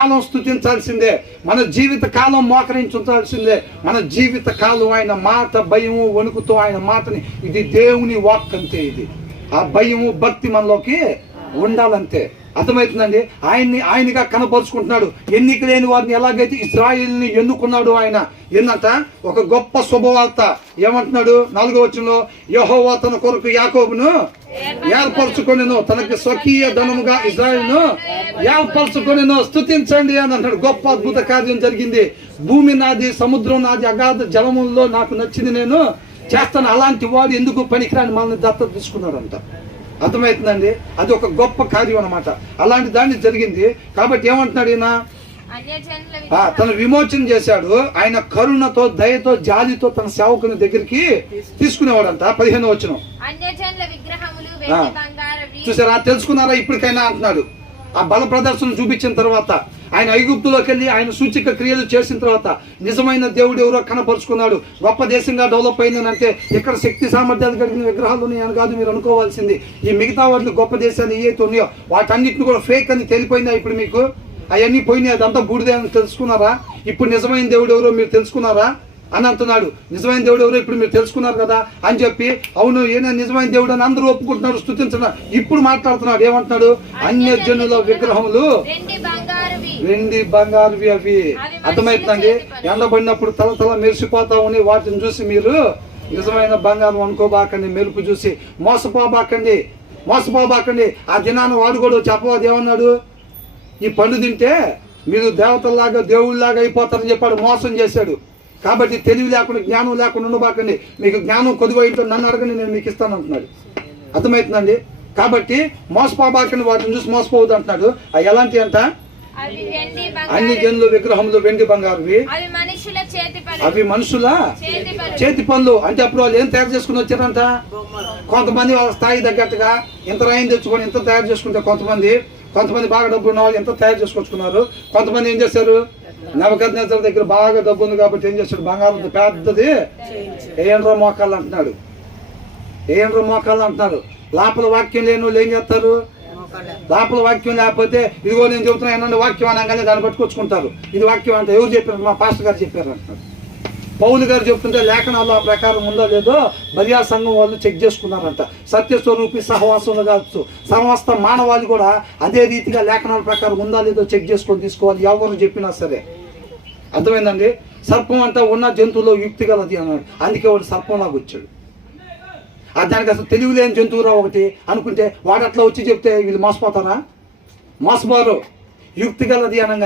కాలం స్థుతించాల్సిందే మన జీవిత కాలం మోకరించాల్సిందే మన జీవిత కాలం ఆయన మాట భయము వణుకుతో ఆయన మాటని ఇది దేవుని వాక్ అంతే ఇది. ఆ భయము భక్తి మనలోకి ఉండాలంతే. అర్థమవుతుందండి? ఆయన్ని ఆయనగా కనపరుచుకుంటున్నాడు. ఎన్నిక లేని వారిని ఎలాగైతే ఇస్రాయిల్ని ఎన్నుకున్నాడు ఆయన. ఏందంట? ఒక గొప్ప శుభవార్త. ఏమంటున్నాడు? నాలుగో వచనంలో యహోవా తన కొరకు యాకోబును ఏర్పరచుకొనిను తనకి స్వకీయ ధనముగా ఇజ్రాయిల్ను ఏర్పరచుకొనిను స్థుతించండి అని అంటాడు గొప్ప అద్భుత కార్యం జరిగింది. భూమి నాది సముద్రం నాది అగాధ జలముల్లో నాకు నచ్చింది నేను చేస్తాను. అలాంటి వాడు ఎందుకు పనికిరాని మనల్ని దత్తత తీసుకున్నాడంట. అర్థమవుతుందండి? అది ఒక గొప్ప కార్యం అన్నమాట. అలాంటి దాన్ని జరిగింది. కాబట్టి ఏమంటున్నాడు ఈయన? తను విమోచన చేశాడు. ఆయన కరుణతో దయతో జాలితో తన సేవకుని దగ్గరికి తీసుకునేవాడంట. పదిహేను వచ్చిన చూసారా? తెలుసుకున్నారా? ఇప్పటికైనా అంటున్నాడు. ఆ బల ప్రదర్శన చూపించిన తర్వాత ఆయన ఐగుప్తులోకి వెళ్ళి ఆయన సూచిక క్రియలు చేసిన తర్వాత నిజమైన దేవుడు ఎవరో కనపరుచుకున్నాడు. గొప్ప దేశంగా డెవలప్ అయిందని ఇక్కడ శక్తి సామర్థ్యాలు కలిగిన విగ్రహాలు ఉన్నాయని కాదు మీరు అనుకోవాల్సింది. ఈ మిగతా వాటిలో గొప్ప దేశాలు ఏవైతే ఉన్నాయో వాటన్నిటిని కూడా ఫేక్ అని తెలిపోయిందా ఇప్పుడు మీకు? అవన్నీ పోయినాయి అదంతా బూడిదే అని తెలుసుకున్నారా? ఇప్పుడు నిజమైన దేవుడు ఎవరో మీరు తెలుసుకున్నారా? అని అంటున్నాడు. నిజమైన దేవుడు ఎవరో ఇప్పుడు మీరు తెలుసుకున్నారు కదా? అని చెప్పి అవును ఈయన నిజమైన దేవుడు అని అందరూ ఒప్పుకుంటున్నారు స్థుతించున్నారు ఇప్పుడు మాట్లాడుతున్నాడు. ఏమంటున్నాడు? అన్యజనుల విగ్రహములు. వెండి బంగారవి బంగారువి అవి. అర్థమవుతుందండి? ఎండబడినప్పుడు తల తల మెరిసిపోతా ఉని వాటిని చూసి మీరు నిజమైన బంగారం అనుకోబాకండి మెరుపు చూసి. మోసపోబాకండి మోసపోబాకండి. ఆ దినాన్ని వాడు కూడా చెప్పవాది ఏమన్నాడు ఈ పండు తింటే మీరు దేవతల్లాగా దేవుళ్ళలాగా అయిపోతారని చెప్పాడు మోసం చేశాడు. కాబట్టి తెలివి లేకుండా జ్ఞానం లేకుండా ఉండబాకండి. మీకు జ్ఞానం కొద్దిగా నన్ను అడగండి నేను మీకు ఇస్తాను అంటున్నాడు. అర్థమవుతుందండి? కాబట్టి మోసపోబాకండి వాటిని చూసి మోసపోవద్దు అంటున్నాడు. అవి ఎలాంటి అంట? అన్ని బంగారు. జనులు విగ్రహములు వెండి బంగారువి. అవి మనుషుల చేతి పనులు అంటే అప్పుడు వాళ్ళు ఏం తయారు చేసుకుని వచ్చారంట? కొంతమంది వాళ్ళ స్థాయి తగ్గట్టుగా ఇంత రాయిని తెచ్చుకొని ఇంత తయారు చేసుకుంటే కొంతమంది కొంతమంది బాగా డబ్బు ఉన్న వాళ్ళు ఎంత తయారు చేసుకొచ్చుకున్నారు. కొంతమంది ఏం చేశారు? నవకర్ణేశ్వర దగ్గర బాగా డబ్బు ఉంది కాబట్టి ఏం చేశాడు బంగారం పెద్దది. ఏఎన్రో మోకాళ్ళు అంటున్నాడు. ఏఎన్రో మోకాళ్ళు అంటున్నారు లోపల వాక్యం లేని వాళ్ళు ఏం చేస్తారు? లోపల వాక్యం లేకపోతే ఇదిగో నేను చెబుతున్నా ఏమన్నా వాక్యం అనగానే దాన్ని పట్టుకొచ్చుకుంటారు. ఇది వాక్యం అంటే ఎవరు చెప్పారు? మా పాస్టర్ గారు చెప్పారు అంటున్నారు. పౌలు గారు చెప్తుంటే లేఖనాల్లో ఆ ప్రకారం ఉందో లేదో బలియా సంఘం వాళ్ళు చెక్ చేసుకున్నారంట. సత్యస్వరూపి సహవాసంలో కావచ్చు. సమస్త మానవాళి కూడా అదే రీతిగా లేఖనాల ప్రకారం ఉందా లేదో చెక్ చేసుకొని తీసుకోవాలి. ఎవరు చెప్పినా సరే. అర్థమైందండి? సర్పం అంతా ఉన్న జంతువులో యుక్తి గలది అన్నాడు. అందుకే వాడు సర్పంలాగా వచ్చాడు. దానికి అసలు తెలివి లేని జంతువురా ఒకటి అనుకుంటే వాడు అట్లా వచ్చి చెప్తే వీళ్ళు మోసపోతారా? మోసపోరు. యుక్తి గలది అనగా